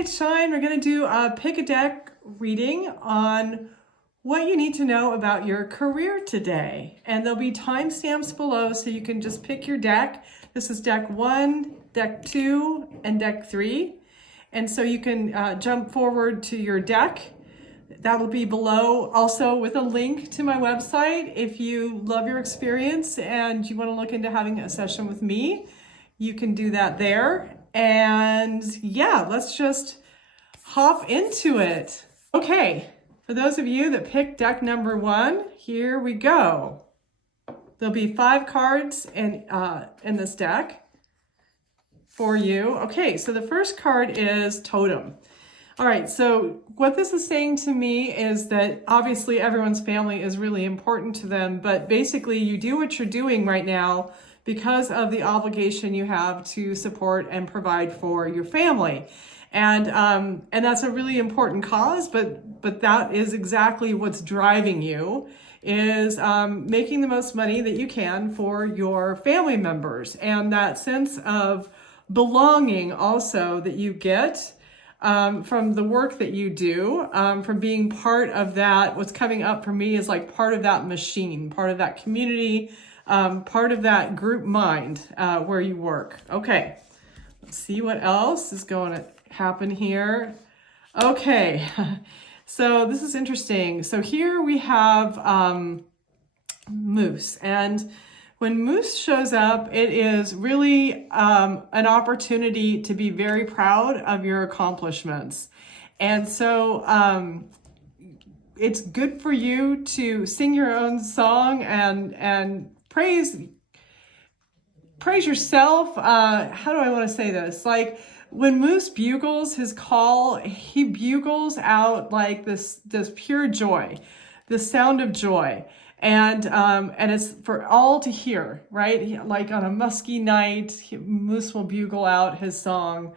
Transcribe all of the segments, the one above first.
it's Shine. We're going to do a pick a deck reading on what you need to know about your career today. And there'll be timestamps below so you can just pick your deck. This is deck 1, deck 2, and deck 3. And so you can jump forward to your deck. That'll be below, also with a link to my website. If you love your experience and you want to look into having a session with me, you can do that there. And yeah, let's just hop into it. Okay, for those of you that picked deck number 1, here we go. There'll be 5 cards in this deck for you. Okay, so the first card is Totem. All right, so what this is saying to me is that obviously everyone's family is really important to them, but basically you do what you're doing right now because of the obligation you have to support and provide for your family. And that's a really important cause, but that is exactly what's driving you, is making the most money that you can for your family members. And that sense of belonging also that you get from the work that you do, from being part of that. What's coming up for me is like part of that machine, part of that community, part of that group mind where you work. Okay, let's see what else is going to happen here. Okay, so this is interesting. So here we have Moose, and when Moose shows up, it is really an opportunity to be very proud of your accomplishments. And so it's good for you to sing your own song and praise yourself. How do I want to say this? Like when Moose bugles his call, he bugles out like this pure joy, the sound of joy. And it's for all to hear, right? Like on a musky night, Moose will bugle out his song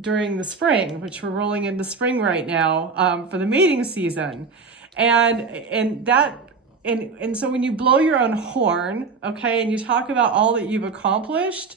during the spring, which we're rolling into spring right now for the mating season. And so when you blow your own horn, okay, and you talk about all that you've accomplished,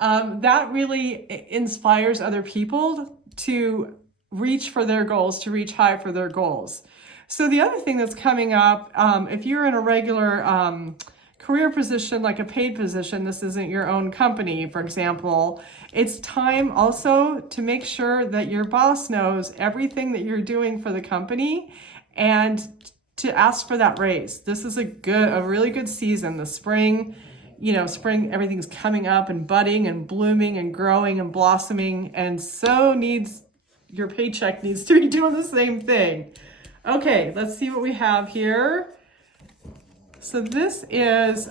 that really inspires other people to reach for their goals, to reach high for their goals. So the other thing that's coming up, if you're in a regular career position, like a paid position, this isn't your own company, for example, it's time also to make sure that your boss knows everything that you're doing for the company and to ask for that raise. This is a really good season. The spring, spring, everything's coming up and budding and blooming and growing and blossoming, and so your paycheck needs to be doing the same thing. Okay, let's see what we have here. So this is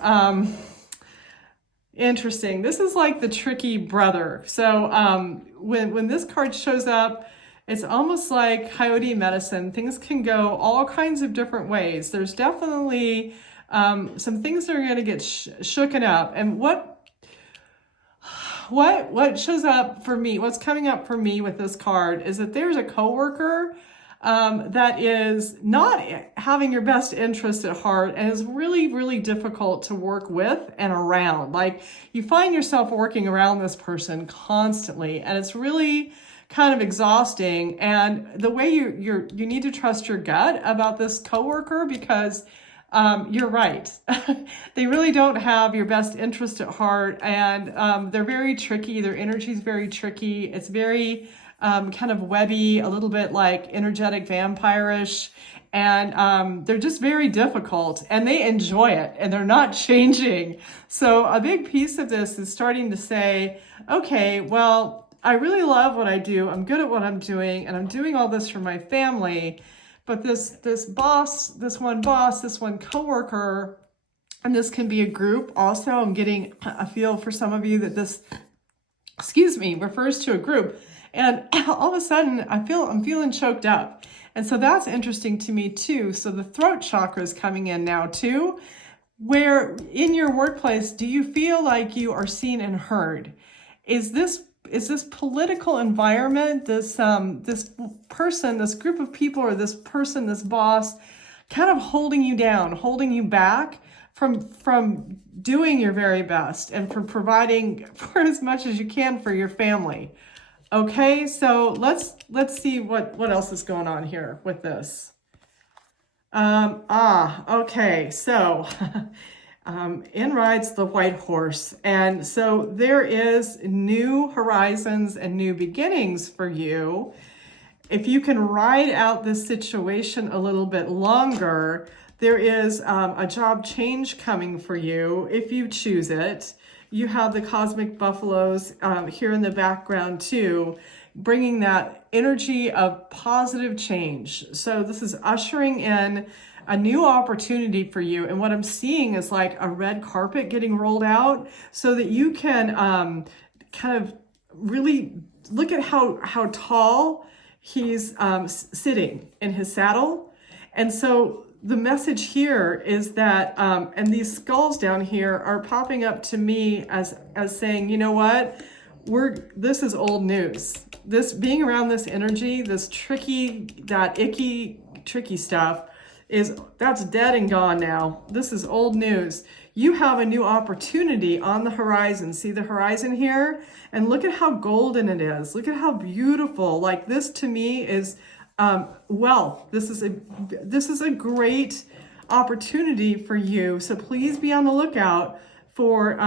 interesting. This is like the tricky brother. So when this card shows up, it's almost like coyote medicine. Things can go all kinds of different ways. There's definitely some things that are going to get shooken up. And what shows up for me, what's coming up for me with this card is that there's a coworker that is not having your best interest at heart and is really, really difficult to work with and around. Like you find yourself working around this person constantly, and it's really kind of exhausting. And the way you need to trust your gut about this coworker, because you're right. They really don't have your best interest at heart, and they're very tricky. Their energy is very tricky. It's very kind of webby, a little bit like energetic vampire-ish, and they're just very difficult, and they enjoy it, and they're not changing. So a big piece of this is starting to say, okay, well, I really love what I do. I'm good at what I'm doing, and I'm doing all this for my family. But this one coworker, and this can be a group also. I'm getting a feel for some of you that this, refers to a group. And all of a sudden I'm feeling choked up. And so that's interesting to me too. So the throat chakra is coming in now too, where in your workplace, do you feel like you are seen and heard? Is this political environment, this person, this group of people, or this person, this boss, kind of holding you down, holding you back from doing your very best and from providing for as much as you can for your family? Okay, so let's see what else is going on here with this. Okay, so in rides the white horse. And so there is new horizons and new beginnings for you. If you can ride out this situation a little bit longer, there is a job change coming for you if you choose it. You have the cosmic buffaloes here in the background too, bringing that energy of positive change. So this is ushering in a new opportunity for you. And what I'm seeing is like a red carpet getting rolled out so that you can kind of really look at how tall he's sitting in his saddle. And so the message here is that, and these skulls down here are popping up to me as saying, you know what, this is old news. This being around this energy, this tricky, that icky, tricky stuff that's dead and gone now. This is old news. You have a new opportunity on the horizon. See the horizon here? And look at how golden it is. Look at how beautiful. Like this to me is wealth. This is a great opportunity for you. So please be on the lookout for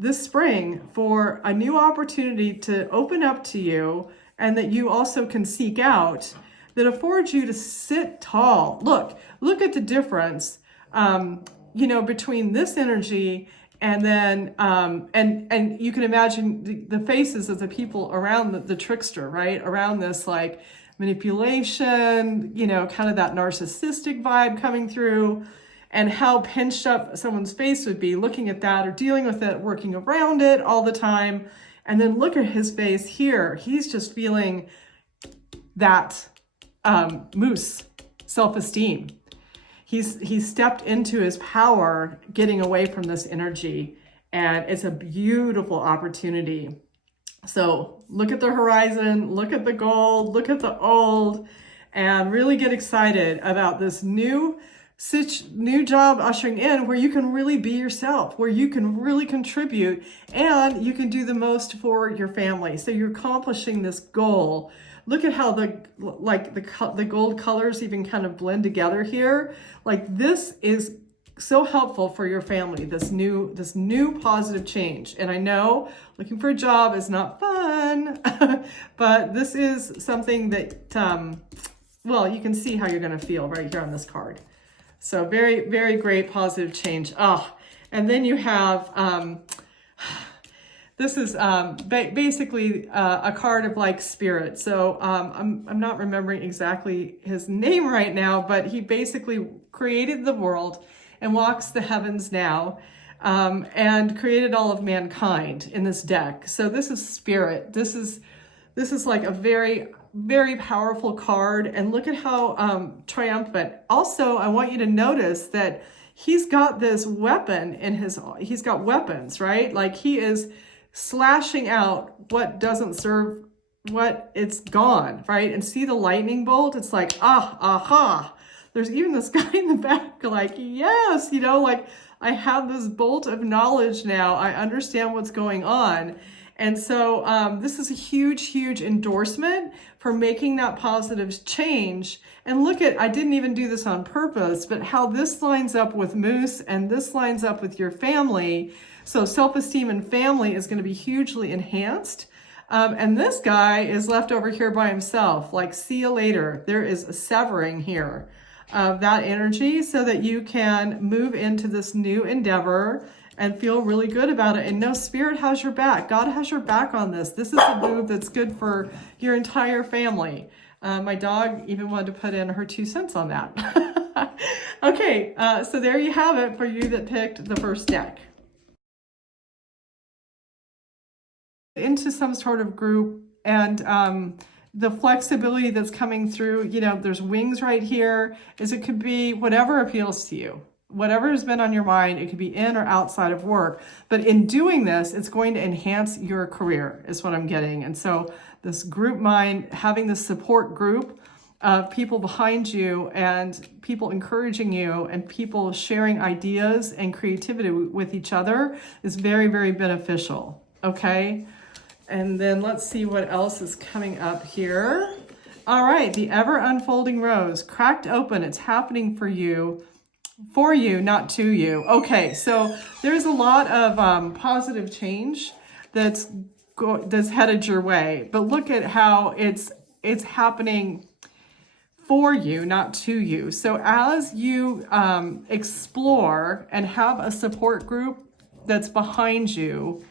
this spring for a new opportunity to open up to you and that you also can seek out that affords you to sit tall. Look at the difference, between this energy and then, and you can imagine the faces of the people around the trickster, right? Around this like manipulation, kind of that narcissistic vibe coming through, and how pinched up someone's face would be looking at that or dealing with it, working around it all the time. And then look at his face here. He's just feeling that moose self-esteem. He's stepped into his power, getting away from this energy, and it's a beautiful opportunity. So look at the horizon, look at the gold, look at the old, and really get excited about this new job ushering in where you can really be yourself, where you can really contribute, and you can do the most for your family. So you're accomplishing this goal. Look at how the gold colors even kind of blend together here. Like this is so helpful for your family, this new positive change. And I know looking for a job is not fun, but this is something that, you can see how you're going to feel right here on this card. So very, very great positive change. And then you have, this is basically a card of like spirit. So I'm not remembering exactly his name right now, but he basically created the world and walks the heavens now, and created all of mankind in this deck. So this is spirit. This is like a very, very powerful card. And look at how triumphant. Also, I want you to notice that he's got this weapon he's got weapons, right? Like he is slashing out what doesn't serve what it's gone, right? And see the lightning bolt? It's like, aha. There's even this guy in the back like, yes, like I have this bolt of knowledge now. I understand what's going on. And so this is a huge, huge endorsement for making that positive change. And look at, I didn't even do this on purpose, but how this lines up with Moose and this lines up with your family. So self-esteem and family is going to be hugely enhanced. And this guy is left over here by himself. Like, see you later. There is a severing here of that energy so that you can move into this new endeavor and feel really good about it. And know Spirit has your back. God has your back on this. This is a move that's good for your entire family. My dog even wanted to put in her 2 cents on that. Okay, so there you have it for you that picked the first deck. Into some sort of group, and the flexibility that's coming through, there's wings right here, it could be whatever appeals to you. Whatever has been on your mind, it could be in or outside of work. But in doing this, it's going to enhance your career, is what I'm getting. And so this group mind, having this support group of people behind you and people encouraging you and people sharing ideas and creativity with each other is very, very beneficial, okay? And then let's see what else is coming up here. All right, the ever unfolding rose, cracked open. It's happening for you, not to you. Okay, so there's a lot of positive change that's headed your way, but look at how it's happening for you, not to you. So as you explore and have a support group that's behind you,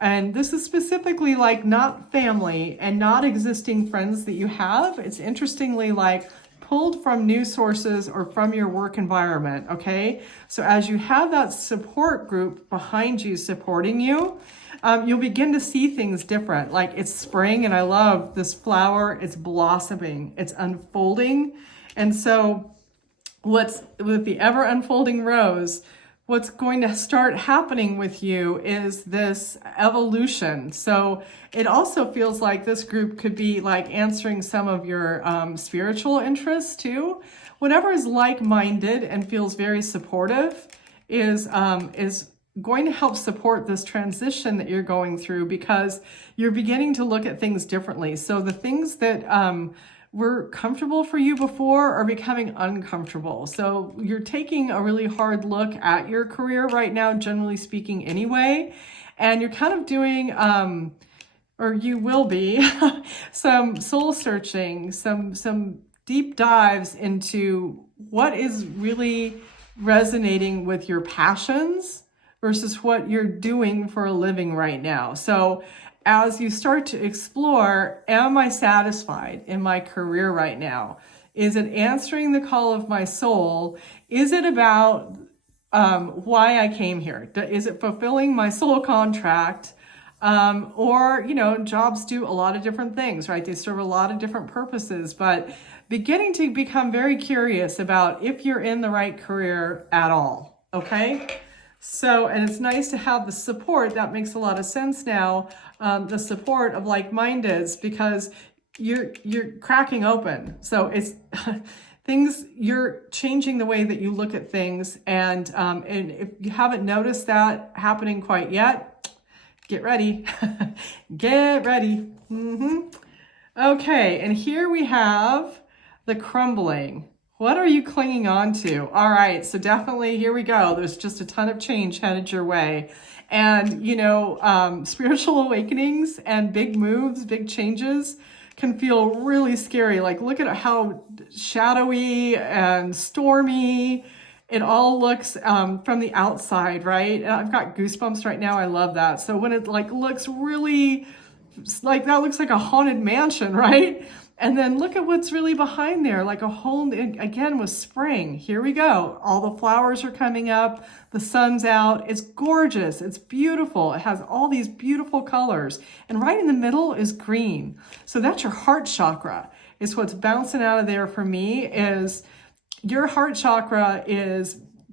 and this is specifically like not family and not existing friends that you have. It's interestingly like pulled from news sources or from your work environment, okay? So as you have that support group behind you supporting you, you'll begin to see things different. Like it's spring and I love this flower. It's blossoming, it's unfolding. And so what's with the ever unfolding rose, what's going to start happening with you is this evolution. So it also feels like this group could be like answering some of your spiritual interests too. Whatever is like-minded and feels very supportive is going to help support this transition that you're going through, because you're beginning to look at things differently. So the things that were comfortable for you before are becoming uncomfortable. So you're taking a really hard look at your career right now, generally speaking anyway, and you're kind of doing, or you will be, some soul searching, some deep dives into what is really resonating with your passions versus what you're doing for a living right now. So as you start to explore, am I satisfied in my career right now? Is it answering the call of my soul? Is it about why I came here? Is it fulfilling my soul contract? Or, you know, jobs do a lot of different things, right? They serve a lot of different purposes, but beginning to become very curious about if you're in the right career at all, okay? So, and it's nice to have the support. That makes a lot of sense now. The support of like-mindeds, because you're cracking open. So it's things, you're changing the way that you look at things. And if you haven't noticed that happening quite yet, get ready. Get ready. Okay, and here we have the crumbling. What are you clinging on to? All right, so definitely here we go. There's just a ton of change headed your way. And, you know, spiritual awakenings and big moves, big changes can feel really scary. Like, look at how shadowy and stormy it all looks from the outside, right? And I've got goosebumps right now. I love that. So when it like looks really like that looks like a haunted mansion, right? And then look at what's really behind there, like a whole, again, with spring. Here we go. All the flowers are coming up. The sun's out. It's gorgeous. It's beautiful. It has all these beautiful colors. And right in the middle is green. So that's your heart chakra. It's what's bouncing out of there for me is your heart chakra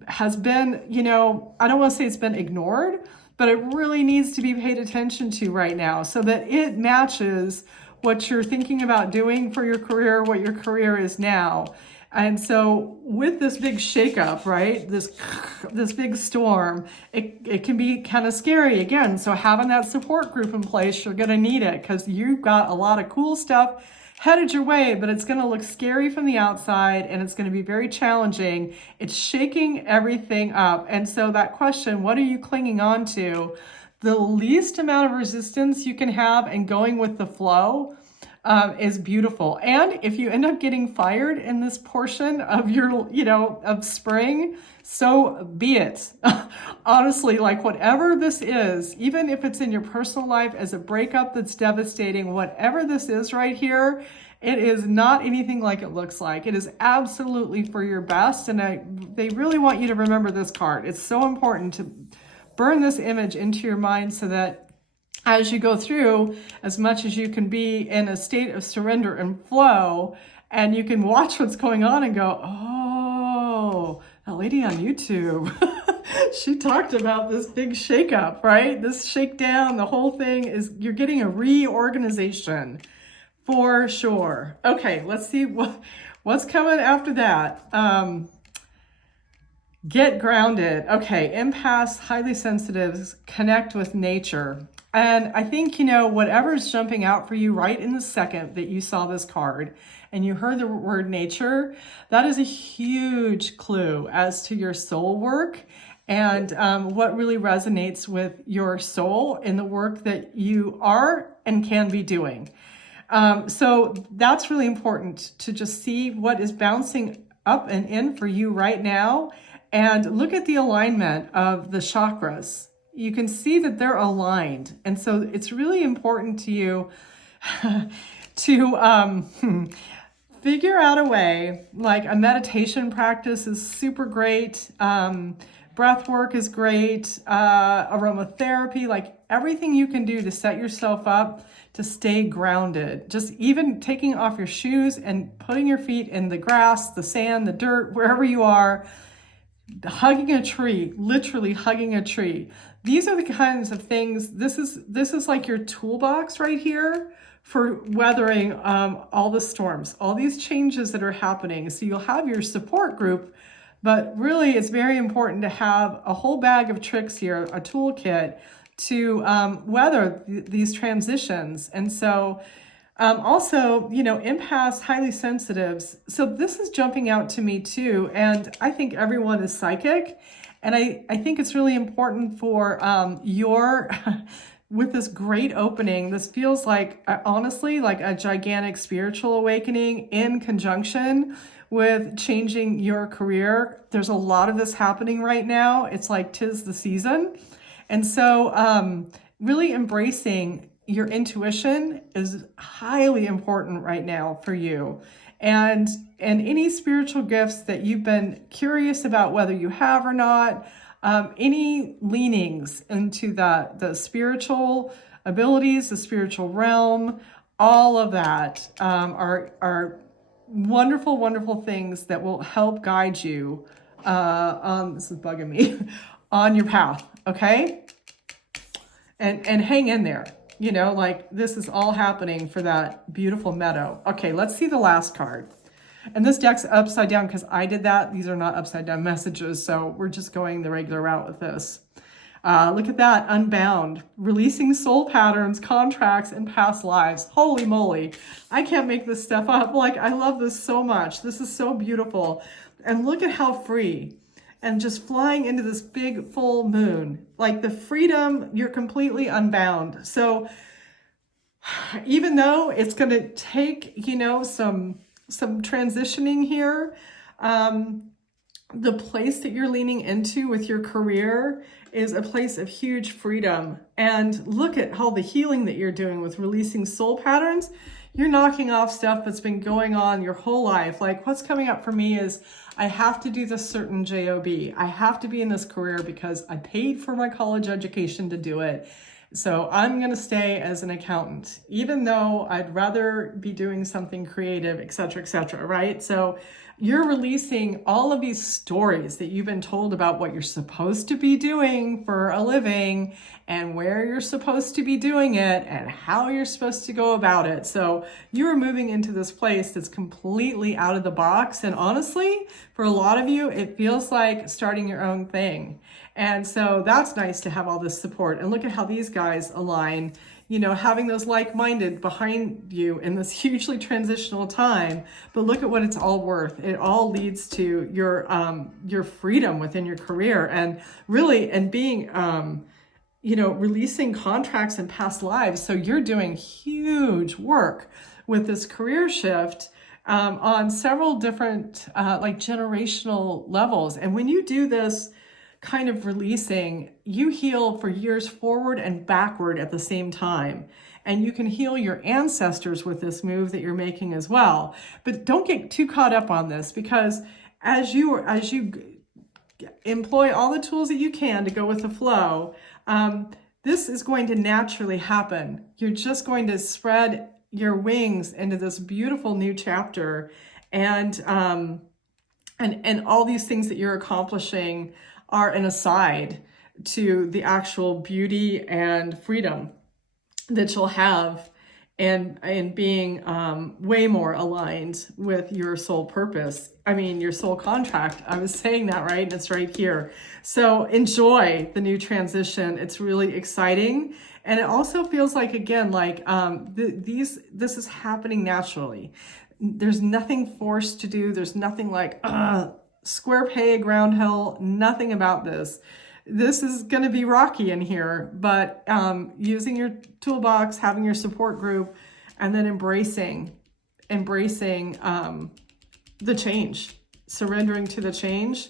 has been, you know, I don't want to say it's been ignored, but it really needs to be paid attention to right now so that it matches what you're thinking about doing for your career, what your career is now. And so with this big shakeup, right, this big storm, it can be kind of scary again. So having that support group in place, you're going to need it because you've got a lot of cool stuff headed your way, but it's going to look scary from the outside and it's going to be very challenging. It's shaking everything up. And so that question, what are you clinging on to? The least amount of resistance you can have and going with the flow is beautiful. And if you end up getting fired in this portion of your, you know, of spring, so be it. Honestly, like whatever this is, even if it's in your personal life as a breakup that's devastating, whatever this is right here, it is not anything like it looks like. It is absolutely for your best. And they really want you to remember this card. It's so important to burn this image into your mind so that as you go through, as much as you can be in a state of surrender and flow, and you can watch what's going on and go, oh, that lady on YouTube, she talked about this big shakeup, right? This shakedown, the whole thing is, you're getting a reorganization for sure. Okay, let's see what's coming after that. Get grounded. Okay, empaths, highly sensitives, connect with nature. And I think, whatever's jumping out for you right in the second that you saw this card and you heard the word nature, that is a huge clue as to your soul work and what really resonates with your soul in the work that you are and can be doing. So that's really important to just see what is bouncing up and in for you right now. And look at the alignment of the chakras. You can see that they're aligned. And so it's really important to you to figure out a way, like a meditation practice is super great. Breath work is great. Aromatherapy, like everything you can do to set yourself up to stay grounded. Just even taking off your shoes and putting your feet in the grass, the sand, the dirt, wherever you are, hugging a tree, literally hugging a tree. These are the kinds of things, this is like your toolbox right here for weathering all the storms, all these changes that are happening. So you'll have your support group, but really it's very important to have a whole bag of tricks here, a toolkit to weather these transitions. And so also, empaths, highly sensitives. So this is jumping out to me too. And I think everyone is psychic. And I think it's really important for with this great opening, this feels like, honestly, like a gigantic spiritual awakening in conjunction with changing your career. There's a lot of this happening right now. It's like 'tis the season. And so really embracing your intuition is highly important right now for you. And any spiritual gifts that you've been curious about whether you have or not, any leanings into the spiritual abilities, the spiritual realm, all of that are wonderful, wonderful things that will help guide you this is bugging me, on your path, okay? And hang in there. Like this is all happening for that beautiful meadow. Okay, let's see the last card. And this deck's upside down because I did that. These are not upside down messages, so we're just going the regular route with this. Look at that, unbound, releasing soul patterns, contracts, and past lives. Holy moly, I can't make this stuff up. Like, I love this so much. This is so beautiful. And look at how free. And just flying into this big full moon, like the freedom, you're completely unbound. So even though it's going to take, some transitioning here, the place that you're leaning into with your career is a place of huge freedom. And look at how the healing that you're doing with releasing soul patterns, you're knocking off stuff that's been going on your whole life. Like what's coming up for me is I have to do this certain job. I have to be in this career because I paid for my college education to do it. So I'm going to stay as an accountant, even though I'd rather be doing something creative, et cetera, right? So you're releasing all of these stories that you've been told about what you're supposed to be doing for a living and where you're supposed to be doing it and how you're supposed to go about it. So you're moving into this place that's completely out of the box. And honestly, for a lot of you, it feels like starting your own thing. And so that's nice to have all this support. And look at how these guys align, having those like-minded behind you in this hugely transitional time. But look at what it's all worth. It all leads to your freedom within your career and really, and being, releasing contracts and past lives. So you're doing huge work with this career shift on several different like generational levels. And when you do this kind of releasing, you heal for years forward and backward at the same time. And you can heal your ancestors with this move that you're making as well. But don't get too caught up on this, because as you employ all the tools that you can to go with the flow, this is going to naturally happen. You're just going to spread your wings into this beautiful new chapter, and all these things that you're accomplishing are an aside to the actual beauty and freedom that you'll have and being way more aligned with your soul purpose. I mean, your soul contract. I was saying that right, and it's right here. So enjoy the new transition. It's really exciting. And it also feels like, again, like this is happening naturally. There's nothing forced to do. There's nothing like square peg, round hole, nothing about this. This is going to be rocky in here, but using your toolbox, having your support group, and then embracing the change, surrendering to the change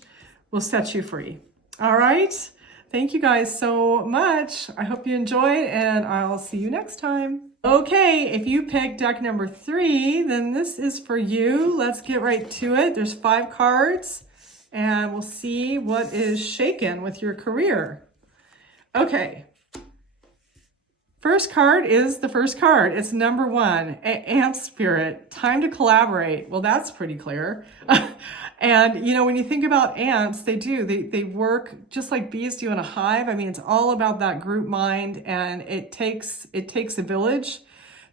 will set you free. All right. Thank you guys so much. I hope you enjoyed, and I'll see you next time. Okay, if you picked deck number 3, then this is for you. Let's get right to it. There's 5 cards, and we'll see what is shaken with your career. Okay. First card is the first card. It's number 1, Ant Spirit. Time to collaborate. Well, that's pretty clear. And, you know, when you think about ants, they work just like bees do in a hive. I mean, it's all about that group mind, and it takes a village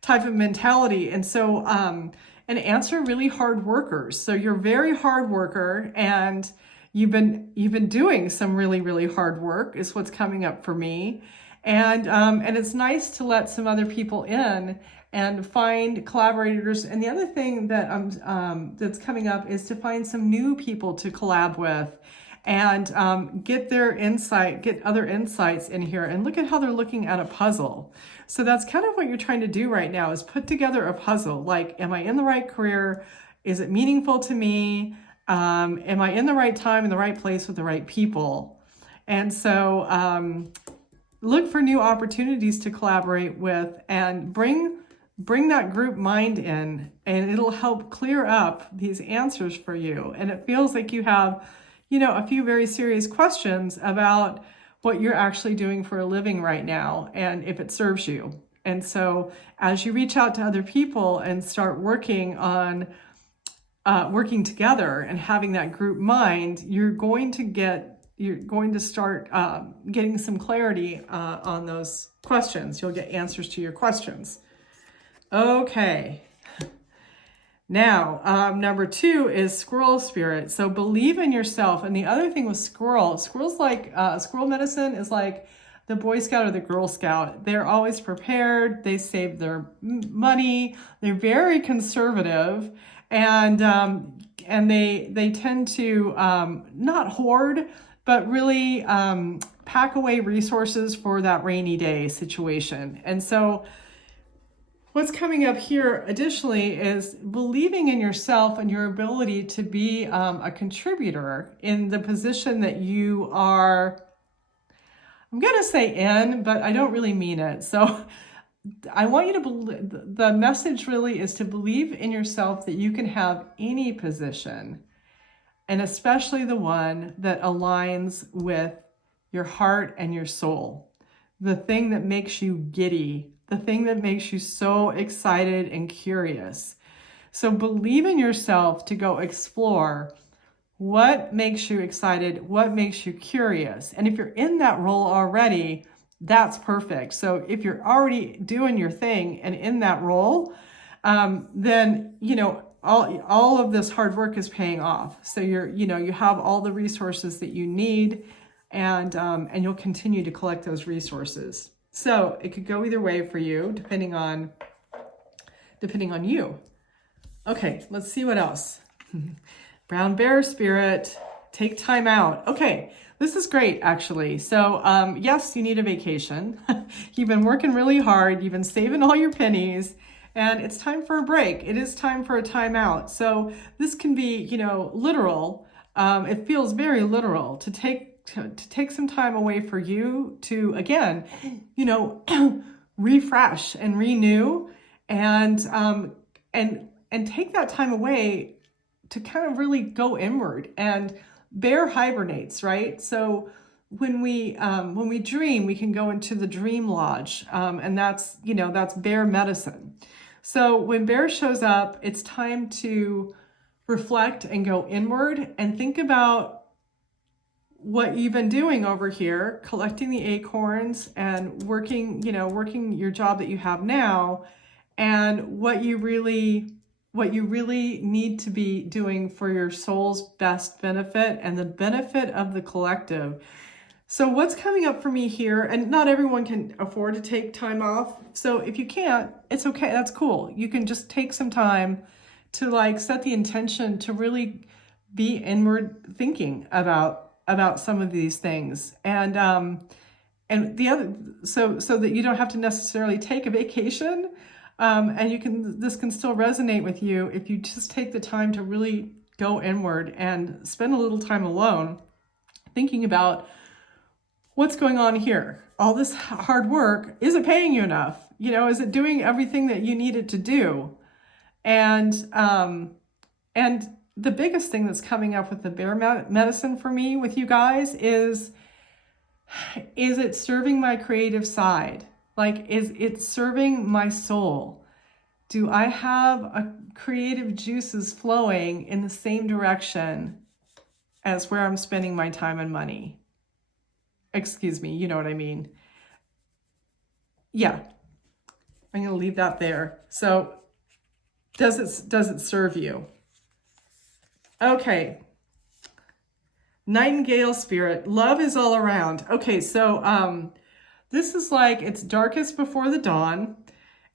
type of mentality. And so, and ants are really hard workers. So you're a very hard worker, and you've been doing some really, really hard work is what's coming up for me. And it's nice to let some other people in and find collaborators. And the other thing that that's coming up is to find some new people to collab with, and get their insight, get other insights in here. And look at how they're looking at a puzzle. So that's kind of what you're trying to do right now, is put together a puzzle. Like, am I in the right career? Is it meaningful to me? Am I in the right time, in the right place with the right people? And so look for new opportunities to collaborate with, and bring that group mind in, and it'll help clear up these answers for you. And it feels like you have, you know, a few very serious questions about what you're actually doing for a living right now, and if it serves you. And so as you reach out to other people and start working on working together and having that group mind, you're going to start getting some clarity on those questions. You'll get answers to your questions. Okay. Now, number 2 is Squirrel Spirit. So believe in yourself. And the other thing with squirrels like squirrel medicine is like the Boy Scout or the Girl Scout. They're always prepared. They save their money. They're very conservative, and they tend to not hoard, but really pack away resources for that rainy day situation. And so what's coming up here additionally is believing in yourself and your ability to be a contributor in the position that you are, I'm going to say in, but I don't really mean it. So I want you to believe, the message really is to believe in yourself that you can have any position, and especially the one that aligns with your heart and your soul. The thing that makes you giddy, the thing that makes you so excited and curious. So believe in yourself to go explore what makes you excited, what makes you curious. And if you're in that role already, that's perfect. So if you're already doing your thing and in that role, then, you know, all of this hard work is paying off. So you have all the resources that you need, and you'll continue to collect those resources. So it could go either way for you, depending on you. Okay, let's see what else. Brown Bear Spirit, take time out. Okay, this is great, actually. So yes, you need a vacation. You've been working really hard. You've been saving all your pennies, and it's time for a break. It is time for a time out. So this can be, you know, literal. It feels very literal to take some time away for you to, again, you know, refresh and renew, and take that time away to kind of really go inward. And bear hibernates, right? So when we dream, we can go into the dream lodge, and that's bear medicine. So when bear shows up, it's time to reflect and go inward and think about what you've been doing over here, collecting the acorns and working your job that you have now, and what you really need to be doing for your soul's best benefit and the benefit of the collective. So what's coming up for me here, and not everyone can afford to take time off. So if you can't, it's okay. That's cool. You can just take some time to like set the intention to really be inward thinking about some of these things. And the other, so that you don't have to necessarily take a vacation. And this can still resonate with you if you just take the time to really go inward and spend a little time alone thinking about what's going on here. All this hard work, is it paying you enough? You know, is it doing everything that you need it to do? And the biggest thing that's coming up with the bear medicine for me with you guys is it serving my creative side? Like, is it serving my soul? Do I have creative juices flowing in the same direction as where I'm spending my time and money? Excuse me, you know what I mean? Yeah, I'm going to leave that there. So does it serve you? Okay. Nightingale spirit, love is all around. Okay, so this is like it's darkest before the dawn.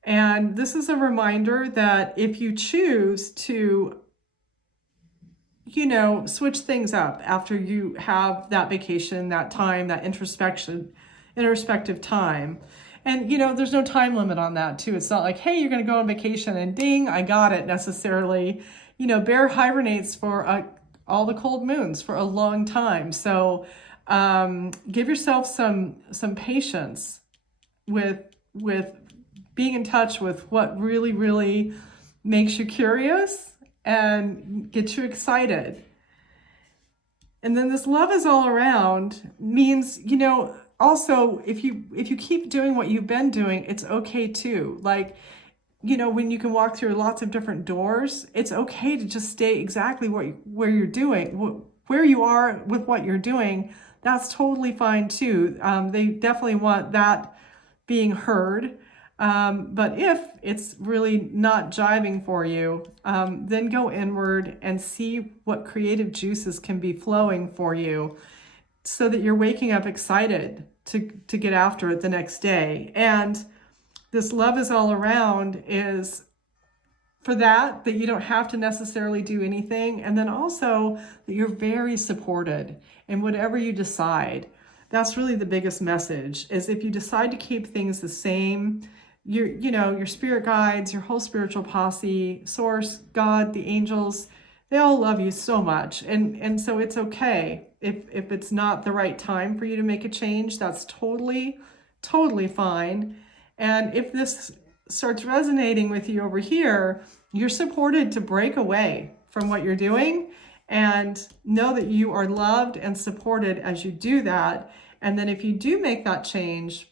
And this is a reminder that if you choose to, you know, switch things up after you have that vacation, that time, that introspective time. And, you know, there's no time limit on that too. It's not like, hey, you're going to go on vacation and ding, I got it necessarily. You know, bear hibernates for all the cold moons for a long time. So give yourself some patience with being in touch with what really, really makes you curious and gets you excited. And then this love is all around means, you know, also if you keep doing what you've been doing, it's okay too. Like, you know, when you can walk through lots of different doors, it's okay to just stay exactly where you're doing, where you are with what you're doing. That's totally fine too. They definitely want that being heard. But if it's really not jiving for you, then go inward and see what creative juices can be flowing for you so that you're waking up excited to get after it the next day. And this love is all around is for that you don't have to necessarily do anything. And then also that you're very supported in whatever you decide. That's really the biggest message, is if you decide to keep things the same, your spirit guides, your whole spiritual posse, source, God, the angels, they all love you so much. And so it's okay if it's not the right time for you to make a change. That's totally, totally fine. And if this starts resonating with you over here, you're supported to break away from what you're doing and know that you are loved and supported as you do that. And then if you do make that change,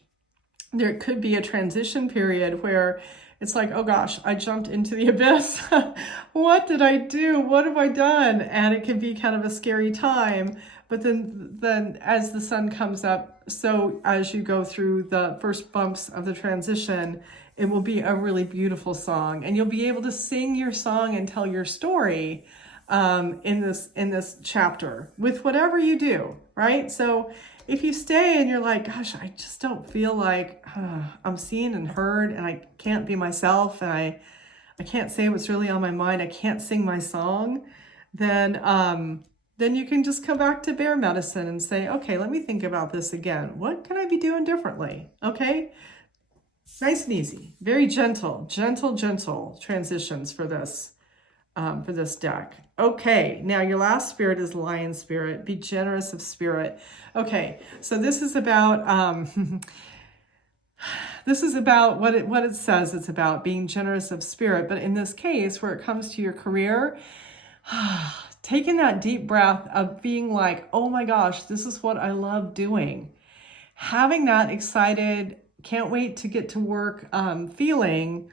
there could be a transition period where it's like, oh gosh, I jumped into the abyss. What did I do? What have I done? And it can be kind of a scary time. But then as the sun comes up, so as you go through the first bumps of the transition, it will be a really beautiful song. And you'll be able to sing your song and tell your story in this chapter with whatever you do, right? So if you stay and you're like, gosh, I just don't feel like I'm seen and heard and I can't be myself and I can't say what's really on my mind, I can't sing my song, then you can just come back to bear medicine and say, okay, let me think about this again. What can I be doing differently? Okay. Nice and easy, very gentle transitions for this deck. Okay, now your last spirit is lion spirit. Be generous of spirit. Okay, so this is about what it says. It's about being generous of spirit. But in this case, where it comes to your career, taking that deep breath of being like, oh my gosh, this is what I love doing. Having that excited, can't wait to get to work feeling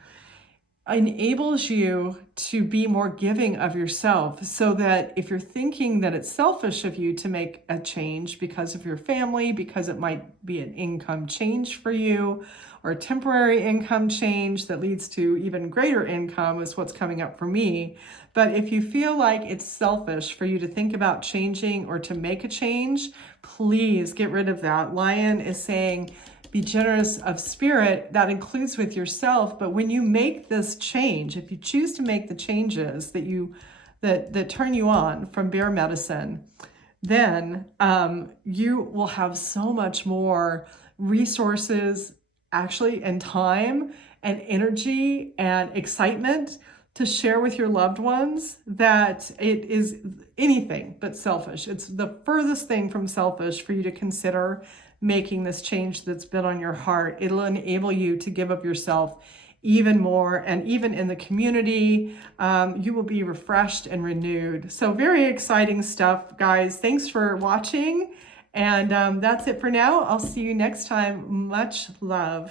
enables you to be more giving of yourself, so that if you're thinking that it's selfish of you to make a change because of your family, because it might be an income change for you, or a temporary income change that leads to even greater income is what's coming up for me. But if you feel like it's selfish for you to think about changing or to make a change, please get rid of that. Lion is saying, be generous of spirit. That includes with yourself. But when you make this change, if you choose to make the changes that turn you on from bear medicine, then you will have so much more resources, actually, and time and energy and excitement to share with your loved ones, that it is anything but selfish. It's the furthest thing from selfish for you to consider making this change that's been on your heart. It'll enable you to give of yourself even more, and even in the community, you will be refreshed and renewed. So very exciting stuff, guys. Thanks for watching, and that's it for now. I'll see you next time. Much love.